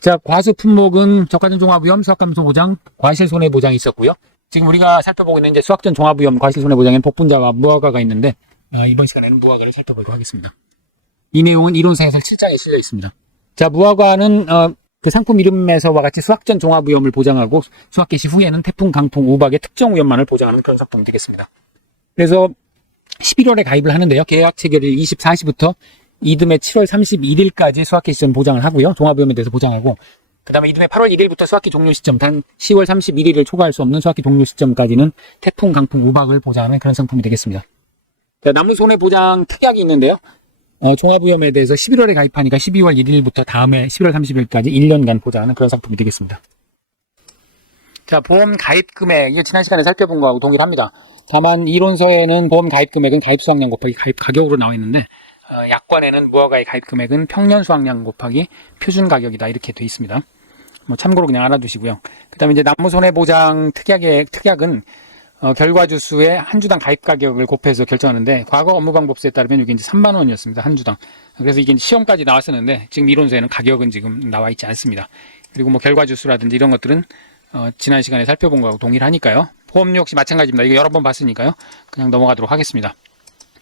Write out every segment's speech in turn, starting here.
자, 과수 품목은 적가전 종합위험, 수확감소 보장, 과실 손해 보장이 있었고요. 지금 우리가 살펴보고 있는 이제 수확전 종합위험, 과실 손해 보장에는 복분자와 무화과가 있는데, 이번 시간에는 무화과를 살펴보도록 하겠습니다. 이 내용은 이론서에서 7장에 실려 있습니다. 자, 무화과는 그 상품 이름에서와 같이 수확전 종합위험을 보장하고 수확 개시 후에는 태풍, 강풍, 우박의 특정 위험만을 보장하는 그런 상품이 되겠습니다. 그래서 11월에 가입을 하는데요. 계약 체결일 24시부터 이듬해 7월 31일까지 수확기 시점 보장을 하고요. 종합위험에 대해서 보장하고, 그 다음에 이듬해 8월 1일부터 수확기 종료 시점, 단 10월 31일을 초과할 수 없는 수확기 종료 시점까지는 태풍, 강풍, 우박을 보장하는 그런 상품이 되겠습니다. 자, 나무 손해 보장 특약이 있는데요. 종합위험에 대해서 11월에 가입하니까 12월 1일부터 다음해 11월 30일까지 1년간 보장하는 그런 상품이 되겠습니다. 자, 보험 가입 금액, 이거 지난 시간에 살펴본 거하고 동일합니다. 다만 이론서에는 보험 가입 금액은 가입 수확량 곱하기 가입 가격으로 나와 있는데, 약관에는 무화과의 가입 금액은 평년 수확량 곱하기 표준 가격이다, 이렇게 돼 있습니다. 뭐 참고로 그냥 알아두시고요. 그 다음에 이제 나무 손해 보장 특약은 결과 주수의 한 주당 가입 가격을 곱해서 결정하는데, 과거 업무 방법서에 따르면 이게 이제 3만 원이었습니다. 한 주당. 그래서 이게 시험까지 나왔었는데, 지금 이론서에는 가격은 지금 나와 있지 않습니다. 그리고 뭐 결과 주수라든지 이런 것들은 지난 시간에 살펴본 거하고 동일하니까요. 보험료 역시 마찬가지입니다. 이거 여러 번 봤으니까요. 그냥 넘어가도록 하겠습니다.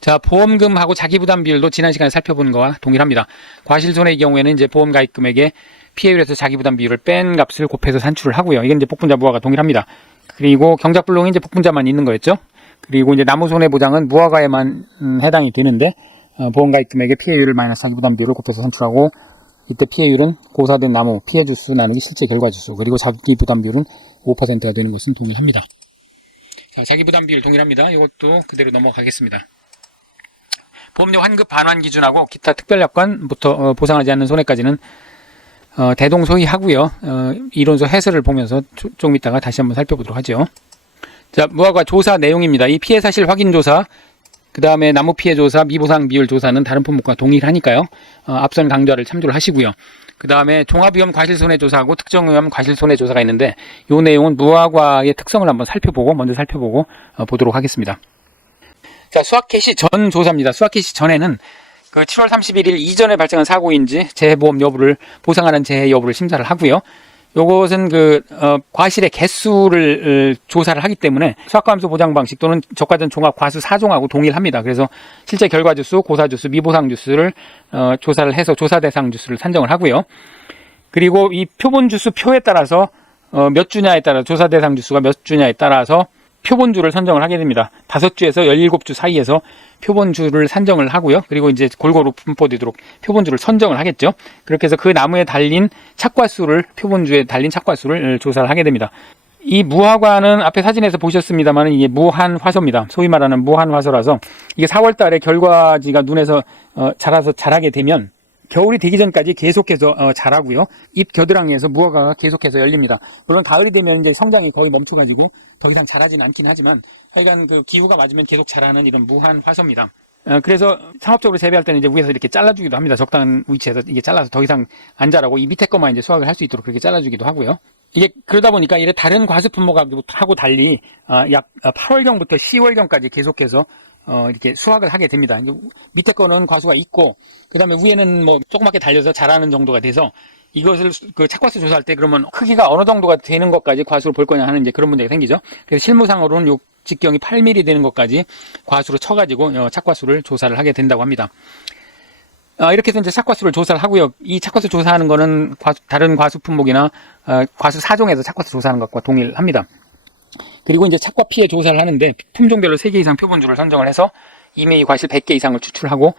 자, 보험금하고 자기부담 비율도 지난 시간에 살펴본 거와 동일합니다. 과실손해의 경우에는 이제 보험 가입 금액의 피해율에서 자기부담 비율을 뺀 값을 곱해서 산출을 하고요. 이건 이제 복분자 무화과 동일합니다. 그리고 경작불능이 이제 복분자만 있는 거였죠. 그리고 이제 나무 손해 보장은 무화과에만 해당이 되는데, 보험 가입 금액의 피해율을 마이너스 자기부담 비율을 곱해서 산출하고, 이때 피해율은 고사된 나무 피해 주수 나누기 실제 결과 주수, 그리고 자기부담 비율은 5%가 되는 것은 동일합니다. 자, 자기부담 비율 동일합니다. 이것도 그대로 넘어가겠습니다. 보험료 환급 반환 기준하고 기타 특별약관부터 보상하지 않는 손해까지는 대동소이하고요. 이론서 해설을 보면서 조금 이따가 다시 한번 살펴보도록 하죠. 자, 무화과 조사 내용입니다. 이 피해 사실 확인 조사, 그 다음에 나무 피해 조사, 미보상 비율 조사는 다른 품목과 동일하니까요. 앞선 강좌를 참조를 하시고요. 그 다음에 종합위험 과실손해조사하고 특정위험 과실손해조사가 있는데, 이 내용은 무화과의 특성을 한번 먼저 살펴보고 보도록 하겠습니다. 자, 수확 개시 전 조사입니다. 수확 개시 전에는 그 7월 31일 이전에 발생한 사고인지 재해보험 여부를 보상하는 재해 여부를 심사를 하고요. 요것은 과실의 개수를 조사를 하기 때문에 수확감소 보장 방식 또는 적가전 종합 과수 4종하고 동일합니다. 그래서 실제 결과 주수, 고사 주수, 미보상 주수를 조사를 해서 조사 대상 주수를 산정을 하고요. 그리고 이 표본 주수 표에 따라서 몇 주냐에 따라, 조사 대상 주수가 몇 주냐에 따라서 표본주를 선정을 하게 됩니다. 5주에서 17주 사이에서 표본주를 산정을 하고요. 그리고 이제 골고루 분포되도록 표본주를 선정을 하겠죠. 그렇게 해서 그 나무에 달린 표본주에 달린 착과수를 조사를 하게 됩니다. 이 무화과는 앞에 사진에서 보셨습니다만, 이게 무한화소입니다. 소위 말하는 무한화소라서 이게 4월 달에 결과지가 눈에서 자라게 되면 겨울이 되기 전까지 계속해서 자라고요. 잎 겨드랑이에서 무화과가 계속해서 열립니다. 물론 가을이 되면 이제 성장이 거의 멈춰가지고 더 이상 자라지는 않긴 하지만, 하여간 그 기후가 맞으면 계속 자라는 이런 무한 화소입니다. 그래서 상업적으로 재배할 때는 이제 위에서 이렇게 잘라주기도 합니다. 적당한 위치에서 이게 잘라서 더 이상 안 자라고 이 밑에 것만 이제 수확을 할 수 있도록 그렇게 잘라주기도 하고요. 이게 그러다 보니까 이래 다른 과수 품목하고 달리 약 8월경부터 10월경까지 계속해서 이렇게 수확을 하게 됩니다. 밑에 거는 과수가 있고, 그 다음에 위에는 뭐 조그맣게 달려서 자라는 정도가 돼서, 이것을 그 착과수 조사할 때 그러면 크기가 어느 정도가 되는 것까지 과수로 볼 거냐 하는 이제 그런 문제가 생기죠. 그래서 실무상으로는 요 직경이 8mm 되는 것까지 과수로 쳐가지고 착과수를 조사를 하게 된다고 합니다. 이렇게 해서 이제 착과수를 조사를 하고요. 이 착과수 조사하는 거는 다른 과수 품목이나 과수 4종에서 착과수 조사하는 것과 동일합니다. 그리고 이제 착과 피해 조사를 하는데, 품종별로 3개 이상 표본주를 선정을 해서 이메이 과실 100개 이상을 추출하고,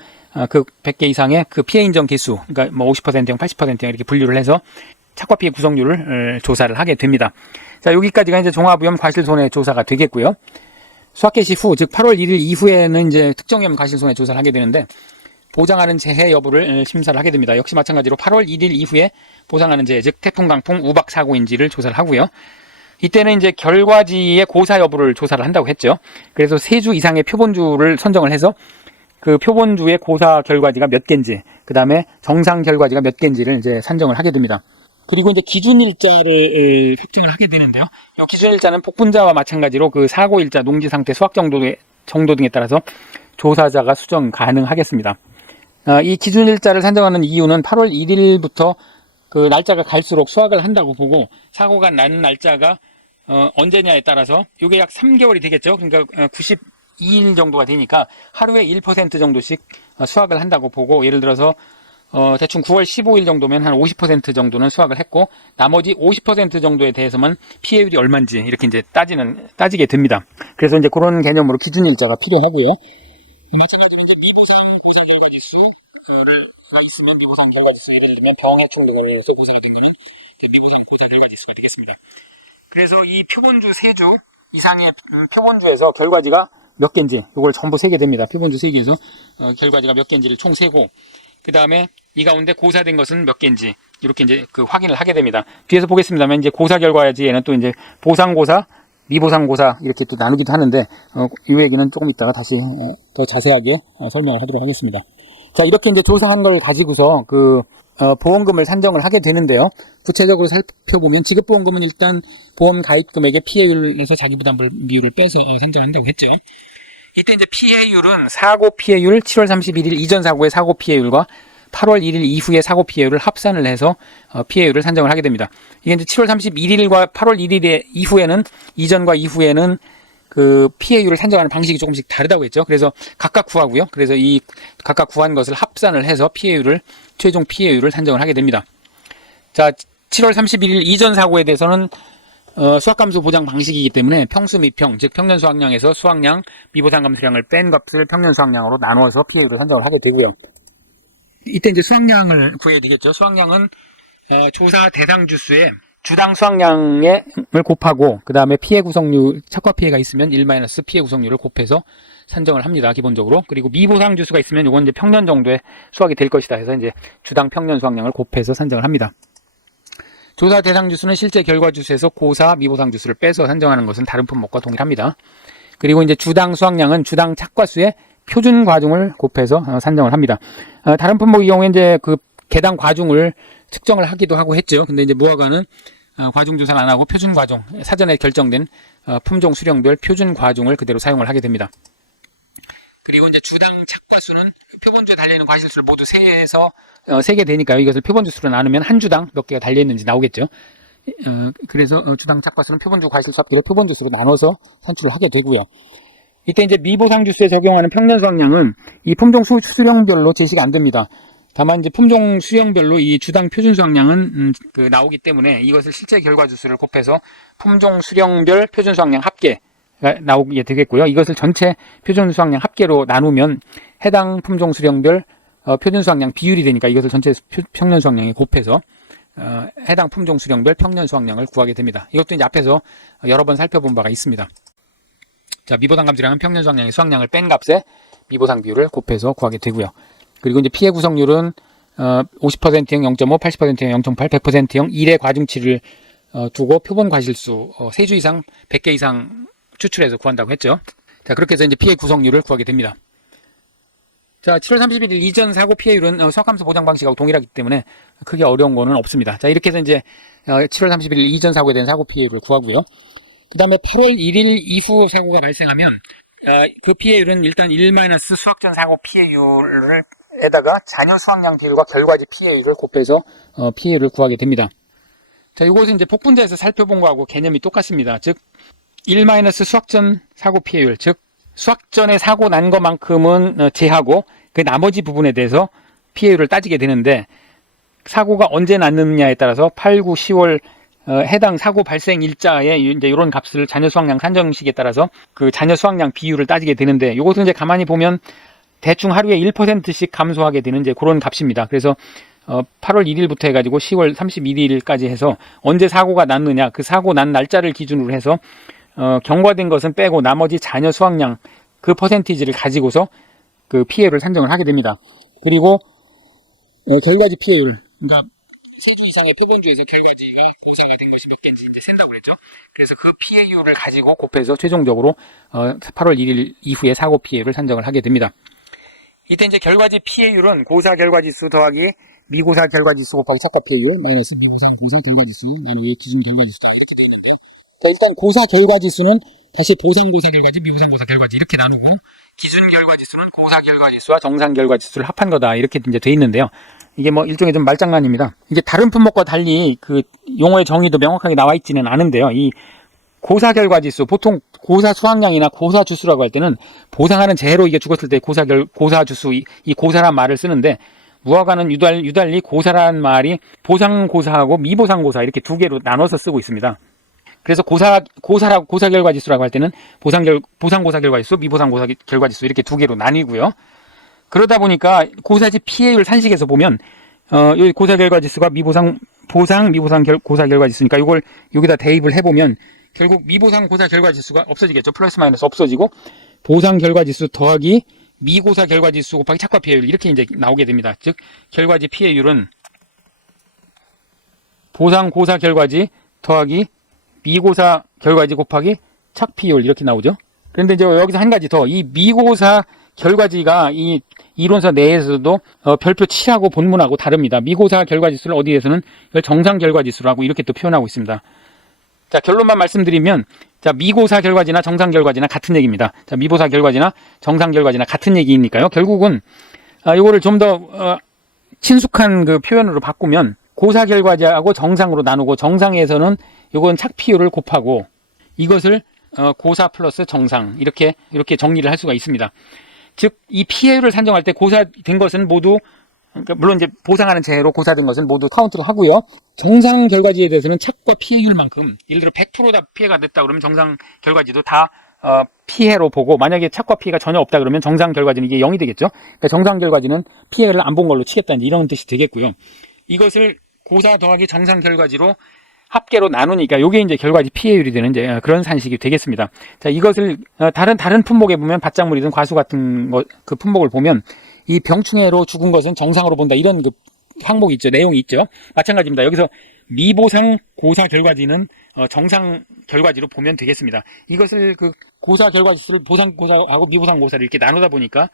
그 100개 이상의 그 피해 인정 개수, 그러니까 뭐 50%형, 80%형 이렇게 분류를 해서 착과 피해 구성률을 조사를 하게 됩니다. 자, 여기까지가 이제 종합위험 과실손해 조사가 되겠고요. 수확 개시 후, 즉 8월 1일 이후에는 이제 특정위험 과실손해 조사를 하게 되는데, 보장하는 재해 여부를 심사를 하게 됩니다. 역시 마찬가지로 8월 1일 이후에 보상하는 재해, 즉 태풍, 강풍, 우박 사고인지를 조사를 하고요. 이때는 이제 결과지의 고사 여부를 조사를 한다고 했죠. 그래서 3주 이상의 표본주를 선정을 해서 그 표본주의 고사 결과지가 몇 개인지, 그 다음에 정상 결과지가 몇 개인지를 이제 산정을 하게 됩니다. 그리고 이제 기준일자를 획정을 하게 되는데요. 이 기준일자는 복분자와 마찬가지로 그 사고일자, 농지상태, 수확 정도 등에 따라서 조사자가 수정 가능하겠습니다. 이 기준일자를 산정하는 이유는 8월 1일부터 그 날짜가 갈수록 수확을 한다고 보고, 사고가 난 날짜가 언제냐에 따라서 이게 약 3개월이 되겠죠. 그러니까 92일 정도가 되니까 하루에 1% 정도씩 수확을 한다고 보고, 예를 들어서 대충 9월 15일 정도면 한 50% 정도는 수확을 했고, 나머지 50% 정도에 대해서만 피해율이 얼마인지 이렇게 이제 따지게 됩니다. 그래서 이제 그런 개념으로 기준일자가 필요하고요. 마찬가지로 이제 미보상 고사 결과지수가 있으면 미보상 결과지수, 예를 들면 병해충 등으로 인해서 고사가 된 거는 미보상 고사 결과지수가 되겠습니다. 그래서 이 표본주 3주 이상의 표본주에서 결과지가 몇 개인지, 이걸 전부 세게 됩니다. 표본주 3개에서 결과지가 몇 개인지를 총 세고, 그 다음에 이 가운데 고사된 것은 몇 개인지 이렇게 이제 그 확인을 하게 됩니다. 뒤에서 보겠습니다만, 이제 고사 결과지에는 또 이제 보상고사, 미보상고사 이렇게 또 나누기도 하는데, 이 얘기는 조금 이따가 다시 더 자세하게 설명을 하도록 하겠습니다. 자, 이렇게 이제 조사한 걸 가지고서 보험금을 산정을 하게 되는데요. 구체적으로 살펴보면, 지급보험금은 일단 보험 가입 금액의 피해율에서 자기부담 비율을 빼서 산정한다고 했죠. 이때 이제 피해율은 사고 피해율, 7월 31일 이전 사고의 사고 피해율과 8월 1일 이후의 사고 피해율을 합산을 해서 피해율을 산정을 하게 됩니다. 이게 이제 7월 31일과 8월 1일 이후에는, 이전과 이후에는 그 피해율을 산정하는 방식이 조금씩 다르다고 했죠. 그래서 각각 구하고요. 그래서 이 각각 구한 것을 합산을 해서 최종 피해율을 산정을 하게 됩니다. 자, 7월 31일 이전 사고에 대해서는 수확감소 보장 방식이기 때문에 평수 미평, 즉 평년 수확량에서 수확량, 미보상 감수량을 뺀 값을 평년 수확량으로 나누어서 피해율을 산정을 하게 되고요. 이때 이제 수확량을 구해야 되겠죠. 수확량은 조사 대상 주수에 주당 수확량을 곱하고, 그 다음에 피해 구성률, 착과 피해가 있으면 1 피해 구성률을 곱해서 산정을 합니다. 기본적으로. 그리고 미보상 주수가 있으면 이건 이제 평년 정도의 수확이 될 것이다 해서 이제 주당 평년 수확량을 곱해서 산정을 합니다. 조사 대상 주수는 실제 결과 주수에서 고사, 미보상 주수를 빼서 산정하는 것은 다른 품목과 동일합니다. 그리고 이제 주당 수확량은 주당 착과수의 표준 과중을 곱해서 산정을 합니다. 다른 품목의 경우에 이제 그 개당 과중을 측정을 하기도 하고 했죠. 근데 이제 무화과는 과중 조사를 안 하고 표준 과중, 사전에 결정된 품종 수령별 표준 과중을 그대로 사용을 하게 됩니다. 그리고 이제 주당 착과수는 표본주에 달려있는 과실수를 모두 세해서 3개 되니까요. 이것을 표본주수로 나누면 한 주당 몇 개가 달려있는지 나오겠죠. 그래서 주당 착과수는 표본주 과실수 합계를 표본주수로 나눠서 산출을 하게 되고요. 이때 이제 미보상 주수에 적용하는 평년 수확량은 이 품종 수령별로 제시가 안 됩니다. 다만 이제 품종 수령별로 이 주당 표준 수확량은 나오기 때문에 이것을 실제 결과 주수를 곱해서 품종 수령별 표준 수확량 합계 나오게 되겠고요. 이것을 전체 표준 수확량 합계로 나누면 해당 품종 수령별 표준 수확량 비율이 되니까 이것을 전체 평년 수확량에 곱해서 해당 품종 수령별 평년 수확량을 구하게 됩니다. 이것도 이제 앞에서 여러 번 살펴본 바가 있습니다. 자, 미보상 감수량은 평년 수확량의 수확량을 뺀 값에 미보상 비율을 곱해서 구하게 되고요. 그리고 이제 피해 구성률은 50%형 0.5, 80%형 0.8, 100%형 1의 과중치를 두고 표본 과실수 3주 이상 100개 이상 추출해서 구한다고 했죠. 자, 그렇게 해서 이제 피해 구성률을 구하게 됩니다. 자, 7월 31일 이전 사고 피해율은 수확감소 보장 방식하고 동일하기 때문에 크게 어려운 거는 없습니다. 자, 이렇게 해서 이제 7월 31일 이전 사고에 대한 사고 피해율을 구하고요. 그 다음에 8월 1일 이후 사고가 발생하면 그 피해율은 일단 1- 수확 전 사고 피해율을 에다가 잔여 수확량 비율과 결과지 피해율을 곱해서 피해율을 구하게 됩니다. 자, 이것은 이제 복분자에서 살펴본 거하고 개념이 똑같습니다. 즉 1- 수확 전 사고 피해율, 즉 수확 전에 사고 난 것만큼은 제하고 그 나머지 부분에 대해서 피해율을 따지게 되는데, 사고가 언제 났느냐에 따라서 8, 9, 10월 해당 사고 발생 일자에 이제 이런 값을 잔여 수확량 산정식에 따라서 그 잔여 수확량 비율을 따지게 되는데, 이것은 이제 가만히 보면 대충 하루에 1%씩 감소하게 되는 이제 그런 값입니다. 그래서 8월 1일부터 해가지고 10월 31일까지 해서 언제 사고가 났느냐, 그 사고 난 날짜를 기준으로 해서 경과된 것은 빼고 나머지 잔여 수확량 그 퍼센티지를 가지고서 그 피해를 산정을 하게 됩니다. 그리고 결과지 피해율, 그러니까 3주 이상의 표본주에서 결과지가 고사가 된 것이 몇 개인지 이제 센다고 그랬죠. 그래서 그 피해율을 가지고 곱해서 최종적으로 8월 1일 이후에 사고 피해율을 산정을 하게 됩니다. 이때 이제 결과지 피해율은 고사 결과지수 더하기 미고사 결과지수 곱하기 착과 피해율 마이너스 미고사 고사 결과지수 나누기 기준 결과지수다, 이렇게 되는데요. 자, 일단 고사 결과지수는 다시 보상고사 결과지, 미보상고사 결과지 이렇게 나누고, 기준 결과지수는 고사 결과지수와 정상 결과지수를 합한 거다, 이렇게 이제 돼 있는데요. 이게 뭐 일종의 좀 말장난입니다. 이제 다른 품목과 달리 그 용어의 정의도 명확하게 나와 있지는 않은데요. 이 고사 결과 지수, 보통 고사 수확량이나 고사 주수라고 할 때는 보상하는 재해로 이게 죽었을 때 고사 주수, 이 고사란 말을 쓰는데, 무화과는 유달리 고사란 말이 보상 고사하고 미보상 고사 이렇게 두 개로 나눠서 쓰고 있습니다. 그래서 고사 결과 지수라고 할 때는 보상 고사 결과 지수, 미보상 고사 결과 지수 이렇게 두 개로 나뉘고요. 그러다 보니까 고사지 피해율 산식에서 보면 이 고사 결과 지수가 보상 미보상 고사 결과 지수니까 이걸 여기다 대입을 해보면 결국 미보상 고사 결과 지수가 없어지겠죠. 플러스 마이너스 없어지고 보상 결과 지수 더하기 미고사 결과 지수 곱하기 착과 피해율 이렇게 이제 나오게 됩니다. 즉 결과지 피해율은 보상 고사 결과지 더하기 미고사 결과지 곱하기 착 피해율 이렇게 나오죠. 그런데 이제 여기서 한 가지 더, 이 미고사 결과지가 이 이론서 내에서도 별표 7하고 본문하고 다릅니다. 미고사 결과지수를 어디에서는 정상 결과지수라고 이렇게 또 표현하고 있습니다. 자, 결론만 말씀드리면, 자, 미고사 결과지나 정상 결과지나 같은 얘기입니다. 자, 미고사 결과지나 정상 결과지나 같은 얘기니까요. 결국은 이거를 좀 더 친숙한 그 표현으로 바꾸면 고사 결과지하고 정상으로 나누고, 정상에서는 이건 착피율을 곱하고 이것을 고사 플러스 정상 이렇게 정리를 할 수가 있습니다. 즉 이 피해율을 산정할 때 고사된 것은 모두, 그러니까 물론 이제 보상하는 재해로 고사된 것은 모두 카운트를 하고요. 정상 결과지에 대해서는 착과 피해율만큼, 예를 들어 100%다 피해가 됐다 그러면 정상 결과지도 다 피해로 보고, 만약에 착과 피해가 전혀 없다 그러면 정상 결과지는 이게 0이 되겠죠. 그러니까 정상 결과지는 피해를 안 본 걸로 치겠다, 이런 뜻이 되겠고요. 이것을 고사 더하기 정상 결과지로 합계로 나누니까 이게 이제 결과지 피해율이 되는 이제 그런 산식이 되겠습니다. 자, 이것을 다른 품목에 보면 밭작물이든 과수 같은 그 품목을 보면 이 병충해로 죽은 것은 정상으로 본다, 이런 그 항목이 있죠. 내용이 있죠. 마찬가지입니다. 여기서 미보상 고사 결과지는 정상 결과지로 보면 되겠습니다. 이것을 그 고사 결과지를 보상 고사하고 미보상 고사를 이렇게 나누다 보니까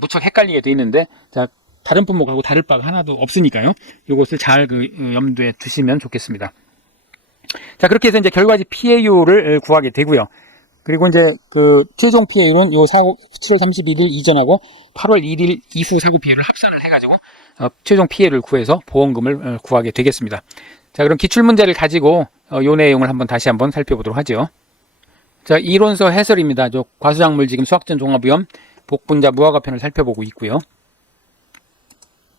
무척 헷갈리게 돼 있는데, 자, 다른 품목하고 다를 바가 하나도 없으니까요. 이것을 잘 염두에 두시면 좋겠습니다. 자, 그렇게 해서 이제 결과지 피해율을 구하게 되고요. 그리고 이제 그 최종 피해율은 요 7월 31일 이전하고 8월 1일 이후 사고 피해를 합산을 해가지고 최종 피해를 구해서 보험금을 구하게 되겠습니다. 자, 그럼 기출문제를 가지고 요 내용을 다시 한번 살펴보도록 하죠. 자, 이론서 해설입니다. 저 과수작물 지금 수학전 종합위험 복분자 무화과 편을 살펴보고 있고요.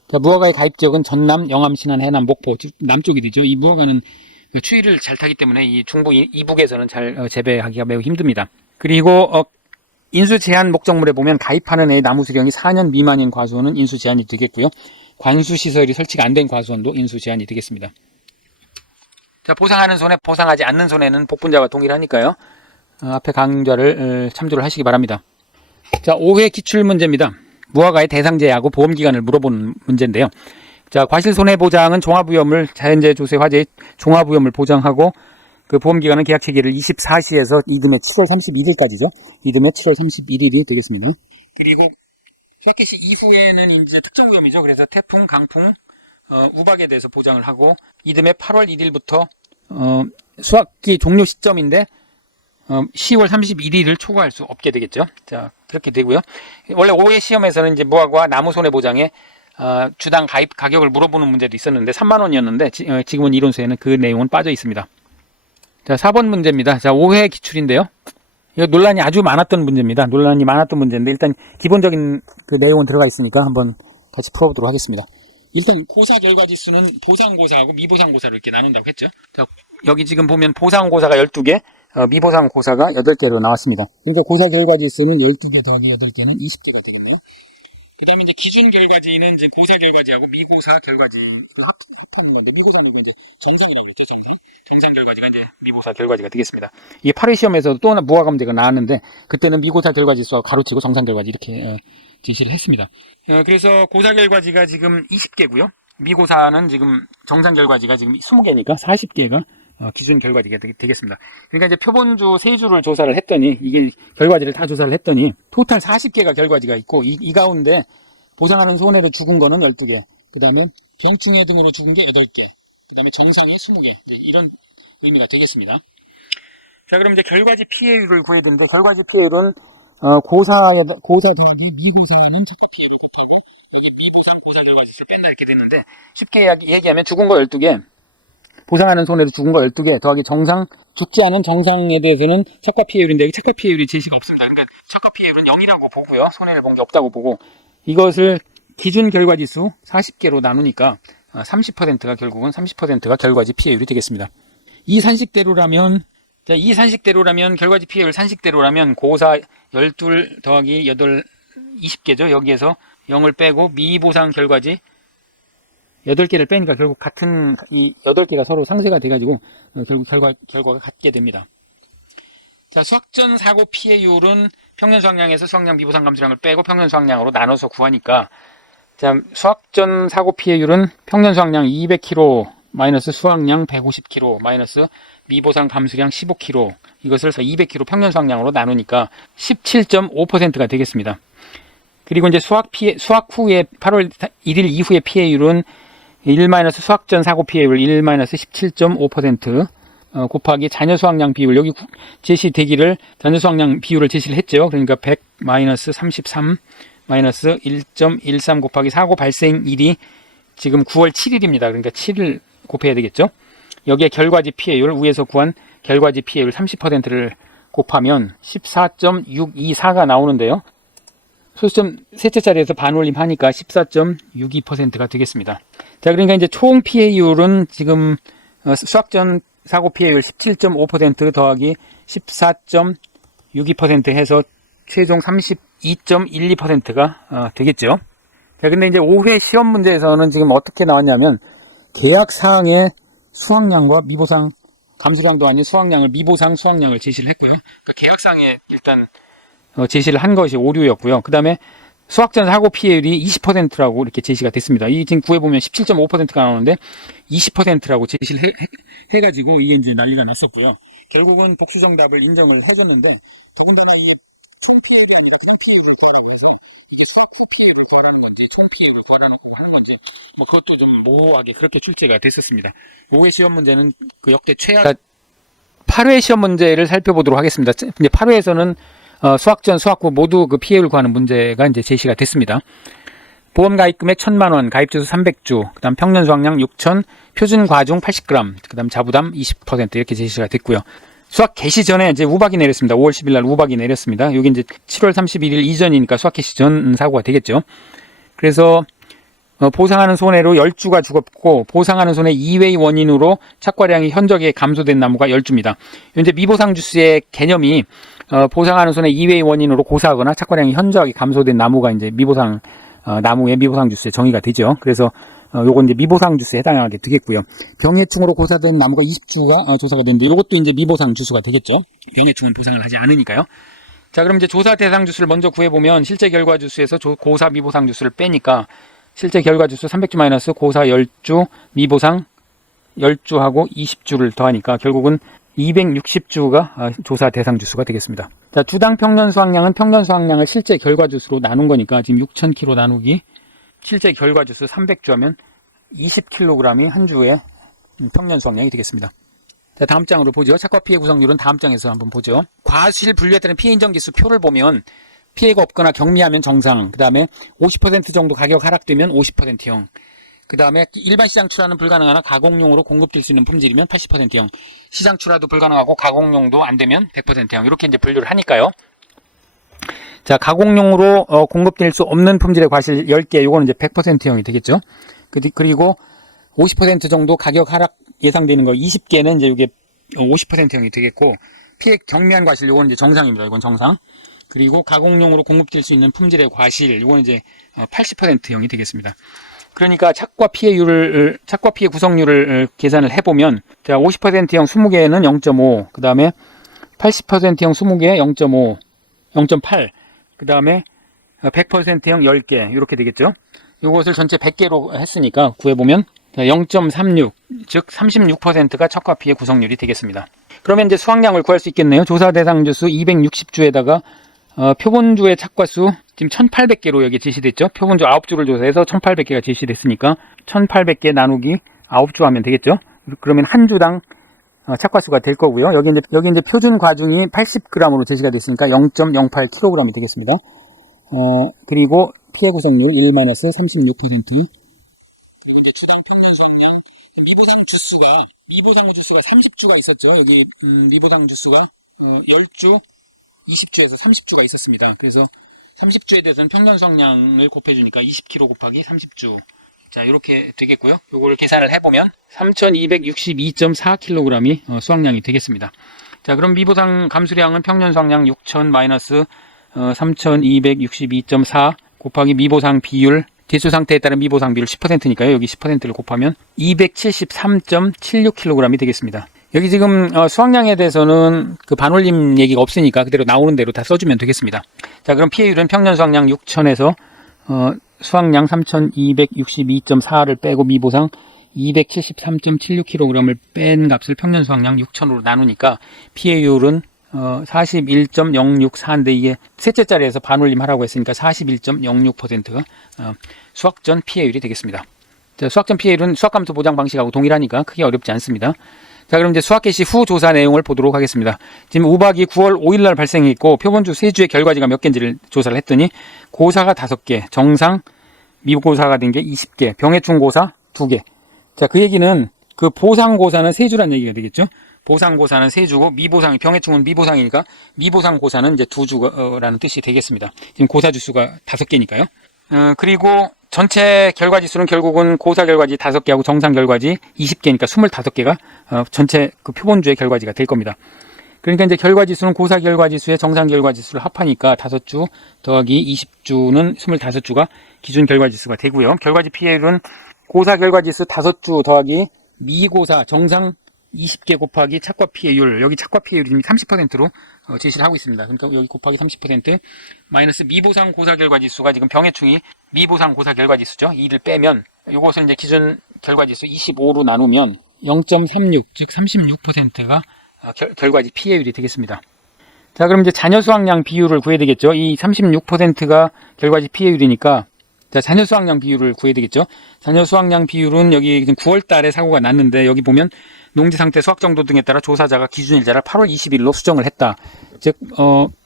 자, 무화과의 가입 지역은 전남, 영암, 신안, 해남, 목포 남쪽이 되죠. 이 무화과는 추위를 잘 타기 때문에 이 중부 이북에서는 잘 재배하기가 매우 힘듭니다. 그리고 인수 제한 목적물에 보면 가입하는 애의 나무 수령이 4년 미만인 과수원은 인수 제한이 되겠고요. 관수 시설이 설치가 안 된 과수원도 인수 제한이 되겠습니다. 자, 보상하는 손에 보상하지 않는 손에는 복분자와 동일하니까요. 앞에 강좌를 참조를 하시기 바랍니다. 자, 5회 기출 문제입니다. 무화과의 대상제하고 보험기간을 물어보는 문제인데요. 자, 과실손해보장은 종합위험을 자연재해 조세 화재의 종합위험을 보장하고, 그 보험기간은 계약 체기를 24시에서 이듬해 7월 31일까지죠. 이듬해 7월 31일이 되겠습니다. 그리고 수확기시 이후에는 이제 특정 위험이죠. 그래서 태풍, 강풍, 우박에 대해서 보장을 하고, 이듬해 8월 1일부터 수확기 종료 시점인데 10월 31일을 초과할 수 없게 되겠죠. 자, 그렇게 되고요. 원래 5회 시험에서는 이제 무화과 나무 손해보장에 주당 가입 가격을 물어보는 문제도 있었는데 3만원이었는데 지금은 이론서에는 그 내용은 빠져 있습니다. 자, 4번 문제입니다. 자, 5회 기출인데요. 이거 논란이 아주 많았던 문제입니다. 논란이 많았던 문제인데 일단 기본적인 그 내용은 들어가 있으니까 한번 같이 풀어보도록 하겠습니다. 일단 고사 결과 지수는 보상고사하고 미보상고사로 이렇게 나눈다고 했죠. 자, 여기 지금 보면 보상고사가 12개, 미보상고사가 8개로 나왔습니다. 그러니까 고사 결과 지수는 12개 더하기 8개는 20개가 되겠네요. 그 다음에 이제 기준 결과지는 이제 고사 결과지하고 미고사 결과지를 합하는 건데, 미고사는 이제 정상이라고 했죠. 정상 결과지가 이제 미고사 결과지가 되겠습니다. 이게 8회 시험에서도 또 하나 무화과 문제가 나왔는데, 그때는 미고사 결과지수와 가로치고 정상 결과지 이렇게 제시를 했습니다. 그래서 고사 결과지가 지금 20개고요. 미고사는 지금 정상 결과지가 지금 20개니까 40개가 기준 결과지가 되겠습니다. 그러니까 이제 표본주 3주를 조사를 했더니, 이게 결과지를 다 조사를 했더니 토탈 40개가 결과지가 있고, 이 가운데 보상하는 손해로 죽은 거는 12개, 그 다음에 병충해 등으로 죽은 게 8개, 그 다음에 정상이 20개, 이런 의미가 되겠습니다. 자, 그럼 이제 결과지 피해율을 구해야 되는데, 결과지 피해율은 고사 더하기 미고사는 착각 피해를 곱하고 이게 미보상 고사 결과 지수를 뺀다 이렇게 됐는데, 쉽게 얘기하면 죽은 거 12개, 보상하는 손해로 죽은 거 12개 더하기 정상, 죽지 않은 정상에 대해서는 착과 피해율인데, 착과 피해율이 제시가 없습니다. 그러니까 착과 피해율은 0이라고 보고요. 손해를 본 게 없다고 보고, 이것을 기준 결과지수 40개로 나누니까 30%가 결국은 30%가 결과지 피해율이 되겠습니다. 이 산식대로라면 결과지 피해율 산식대로라면 고사 12 더하기 8 20개죠. 여기에서 0을 빼고 미보상 결과지 8개를 빼니까 결국 같은 이 8개가 서로 상쇄가 돼가지고 결국 결과가 같게 됩니다. 자, 수학전 사고 피해율은 평년 수학량에서 수학량 미보상 감소량을 빼고 평년 수학량으로 나눠서 구하니까, 자, 수학전 사고 피해율은 평년 수학량 200kg 마이너스 수학량 150kg 마이너스 미보상 감소량 15kg, 이것을 200kg 평년 수학량으로 나누니까 17.5%가 되겠습니다. 그리고 이제 수학 후에 8월 1일 이후의 피해율은 1 수학전 사고 피해율 1 17.5% 곱하기 자녀 수학량 비율, 여기 제시되기를 자녀 수학량 비율을 제시를 했죠. 그러니까 100 33 1.13 곱하기 사고 발생일이 지금 9월 7일입니다. 그러니까 7을 곱해야 되겠죠. 여기에 결과지 피해율, 위에서 구한 결과지 피해율 30%를 곱하면 14.624가 나오는데요. 소수점 셋째 자리에서 반올림 하니까 14.62%가 되겠습니다. 자, 그러니까 이제 총 피해율은 지금 수학전 사고 피해율 17.5% 더하기 14.62% 해서 최종 32.12%가 되겠죠. 자, 근데 이제 5회 시험 문제에서는 지금 어떻게 나왔냐면, 계약 사항의 수학량과 미보상 감소량도 아닌 수학량을 미보상 수학량을 제시를 했고요. 그러니까 계약 사항에 일단 제시를 한 것이 오류였고요. 그 다음에 수학전 사고 피해율이 20%라고 이렇게 제시가 됐습니다. 이 지금 구해보면 17.5%가 나오는데 20%라고 제시를 해가지고 이게 이제 난리가 났었고요. 결국은 복수 정답을 인정을 해줬는데, 그분들은 이 총 피해가 아니라 총 피해를 구하라고 해서 이게 수학 후 피해를 구하라는 건지 총 피해를 구하라고 하는 건지 그것도 좀 모호하게 그렇게 출제가 됐었습니다. 5회 시험 문제는 그 역대 최악. 8회 시험 문제를 살펴보도록 하겠습니다. 이제 8회에서는 수학전, 수학후 모두 그 피해율 구하는 문제가 이제 제시가 됐습니다. 보험 가입금액 1000만원, 가입주수 300주, 그 다음 평년 수학량 6000, 표준 과중 80g, 그 다음 자부담 20% 이렇게 제시가 됐고요. 수학 개시 전에 이제 우박이 내렸습니다. 5월 10일 날 우박이 내렸습니다. 여기 이제 7월 31일 이전이니까 수학 개시 전 사고가 되겠죠. 그래서 보상하는 손해로 10주가 죽었고, 보상하는 손해 이외의 원인으로 착과량이 현저하게 감소된 나무가 10주입니다. 현재 미보상 주수의 개념이 보상하는 손해 이외의 원인으로 고사하거나 착과량이 현저하게 감소된 나무가 이제 미보상 나무의 미보상 주수에 정의가 되죠. 그래서 요건 이제 미보상 주수에 해당하게 되겠고요. 병해충으로 고사된 나무가 20주가 조사가 되는데, 요것도 이제 미보상 주수가 되겠죠. 병해충은 보상을 하지 않으니까요. 자, 그럼 이제 조사 대상 주수를 먼저 구해보면, 실제 결과 주수에서 고사 미보상 주수를 빼니까 실제 결과 주수 300주 마이너스 고사 10주 미보상 10주하고 20주를 더하니까 결국은 260주가 조사 대상 주수가 되겠습니다. 자, 주당 평년 수확량은 평년 수확량을 실제 결과 주수로 나눈 거니까 지금 6000kg 나누기 실제 결과 주수 300주 하면 20kg이 한 주에 평년 수확량이 되겠습니다. 자, 다음 장으로 보죠. 착과 피해 구성률은 다음 장에서 한번 보죠. 과실 분류에 따른 피해 인정 기수 표를 보면 피해가 없거나 경미하면 정상, 그 다음에 50% 정도 가격 하락되면 50%형, 그 다음에 일반 시장 출하는 불가능하나 가공용으로 공급될 수 있는 품질이면 80%형, 시장 출하도 불가능하고 가공용도 안 되면 100%형, 이렇게 이제 분류를 하니까요. 자, 가공용으로 공급될 수 없는 품질의 과실 10개, 요거는 이제 100%형이 되겠죠. 그리고 50% 정도 가격 하락 예상되는 거 20개는 이제 이게 50%형이 되겠고, 피해 경미한 과실 요거는 이제 정상입니다. 이건 정상. 그리고 가공용으로 공급될 수 있는 품질의 과실, 이거는 이제 80%형이 되겠습니다. 그러니까 착과 피해 구성률을 계산을 해보면, 자, 50%형 20개는 0.5, 그 다음에 80%형 20개 0.5, 0.8, 그 다음에 100%형 10개, 이렇게 되겠죠. 이것을 전체 100개로 했으니까 구해보면 0.36, 즉 36%가 착과 피해 구성률이 되겠습니다. 그러면 이제 수확량을 구할 수 있겠네요. 조사 대상 주수 260주에다가 표본주의 착과수 지금 1800개로 여기 제시됐죠. 표본주 9주를 조사해서 1800개가 제시됐으니까 1800개 나누기 9주 하면 되겠죠. 그러면 한 주당 착과수가 될 거고요. 여기 이제 표준 과중이 80g으로 제시가 됐으니까 0.08kg이 되겠습니다. 그리고 피해 구성률 1-36%. 그리고 이제 주당 평균 수확량 미보상 주수가 미보상의 주수가 30주가 있었죠. 여기 미보상 주수가 10주, 20주에서 30주가 있었습니다. 그래서 30주에 대해서는 평균 수확량을 곱해주니까 20kg 곱하기 30주. 자, 이렇게 되겠고요. 요거를 계산을 해보면 3262.4kg이 수확량이 되겠습니다. 자, 그럼 미보상 감수량은 평균 수확량 6000 마이너스 3262.4 곱하기 미보상 비율, 개수 상태에 따른 미보상 비율 10%니까요. 여기 10%를 곱하면 273.76kg이 되겠습니다. 여기 지금 수확량에 대해서는 그 반올림 얘기가 없으니까 그대로 나오는 대로 다 써주면 되겠습니다. 자, 그럼 피해율은 평년 수확량 6000에서 수확량 3262.4를 빼고 미보상 273.76kg을 뺀 값을 평년 수확량 6000으로 나누니까 피해율은 41.064인데 이게 셋째 자리에서 반올림 하라고 했으니까 41.06%가 수확 전 피해율이 되겠습니다. 자, 수확 전 피해율은 수확감소 보장 방식하고 동일하니까 크게 어렵지 않습니다. 자, 그럼 이제 수확 개시 후 조사 내용을 보도록 하겠습니다. 지금 우박이 9월 5일날 발생했고 표본주 3주의 결과지가 몇 개인지를 조사를 했더니 고사가 5개, 정상 미고사가 된 게 20개, 병해충 고사 2개. 자, 그 얘기는 그 보상고사는 3주란 얘기가 되겠죠. 보상고사는 3주고 미보상, 병해충은 미보상이니까 미보상 고사는 이제 2주라는 뜻이 되겠습니다. 지금 고사 주수가 5개니까요. 그리고 전체 결과지수는 결국은 고사 결과지 5개하고 정상 결과지 20개니까 25개가 전체 그 표본주의 결과지가 될 겁니다. 그러니까 이제 결과지수는 고사 결과지수에 정상 결과지수를 합하니까 5주 더하기 20주는 25주가 기준 결과지수가 되고요. 결과지 피해율은 고사 결과지수 5주 더하기 미고사 정상 20개 곱하기 착과 피해율, 여기 착과 피해율이 30%로 제시를 하고 있습니다. 그러니까 여기 곱하기 30% 마이너스 미보상 고사 결과지수가 지금 병해충이 미보상 고사 결과지수죠. 2를 빼면 이것을 이제 기준 결과지수 25로 나누면 0.36, 즉 36%가 결과지 피해율이 되겠습니다. 자, 그럼 이제 자녀 수확량 비율을 구해야 되겠죠. 이 36%가 결과지 피해율이니까 자, 자녀 수확량 비율을 구해야 되겠죠. 자녀 수확량 비율은 여기 9월 달에 사고가 났는데 여기 보면 농지 상태, 수확 정도 등에 따라 조사자가 기준 일자를 8월 20일로 수정을 했다. 즉,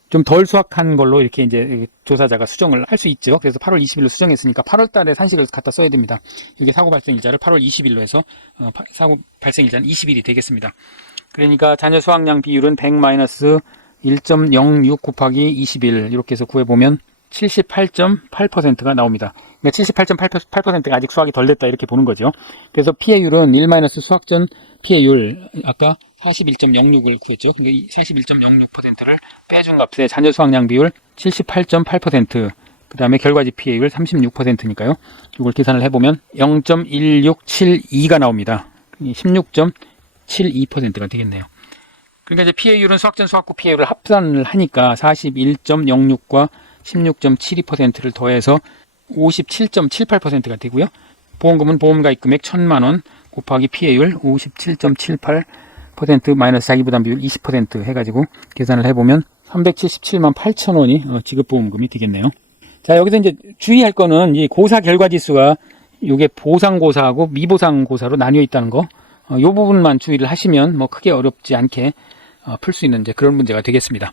좀 덜 수확한 걸로 이렇게 이제 조사자가 수정을 할 수 있죠. 그래서 8월 20일로 수정했으니까 8월 달에 산식을 갖다 써야 됩니다. 이게 사고 발생 일자를 8월 20일로 해서 사고 발생 일자는 20일이 되겠습니다. 그러니까 자녀 수확량 비율은 100-1.06 곱하기 21 이렇게 해서 구해보면 78.8%가 나옵니다. 그러니까 78.8%가 아직 수확이 덜 됐다 이렇게 보는 거죠. 그래서 피해율은 1- 수확 전 피해율 아까 41.06을 구했죠. 그러니까 41.06%를 빼준 값에 자녀 수확량 비율 78.8%, 그 다음에 결과지 피해율 36%니까요. 이걸 계산을 해보면 0.1672가 나옵니다. 16.72%가 되겠네요. 그러니까 이제 피해율은 수확 전 수확 후 피해율을 합산을 하니까 41.06과 16.72%를 더해서 57.78%가 되고요. 보험금은 보험가입 금액 1000만원 곱하기 피해율 57.78% 마이너스 자기부담 비율 20% 해가지고 계산을 해보면 377만 8천원이 지급보험금이 되겠네요. 자, 여기서 이제 주의할 거는 이 고사 결과지수가 이게 보상고사하고 미보상고사로 나뉘어 있다는 거, 이 부분만 주의를 하시면 뭐 크게 어렵지 않게 풀 수 있는 이제 그런 문제가 되겠습니다.